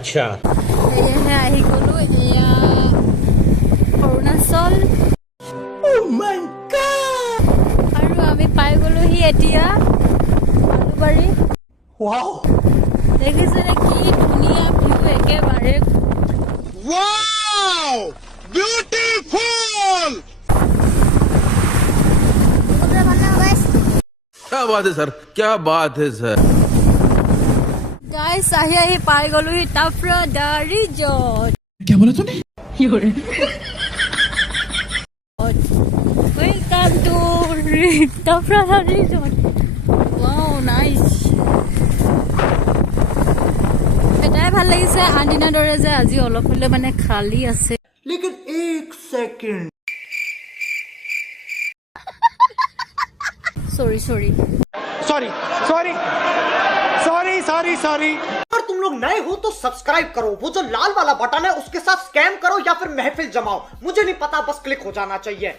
अच्छा এহে আহি গলো এয়া অৰুণাচল আৰু আমি পাই গলোহি এতিয়া আলুবাৰী। দেখিছেনে কি ধুনীয়া ভিউ একেবাৰে। क्या बात है सर, क्या बात है सर। গাইছ আহি আহি পাই গলোহি টাফ্ৰডা ৰিজৰ্ট। क्या बोला तूने? Welcome to টাফ্ৰডা ৰিজৰ্ট। Wow, nice। এটাই ভাল লাগিছে আন দিনাৰ দৰে যে আজি অলপ হলে মানে খালী আছে। लेकिन एक सेकंड सॉरी सॉरी अगर तुम लोग नए हो तो सब्सक्राइब करो, वो जो लाल वाला बटन है उसके साथ स्कैम करो या फिर महफिल जमाओ, मुझे नहीं पता, बस क्लिक हो जाना चाहिए।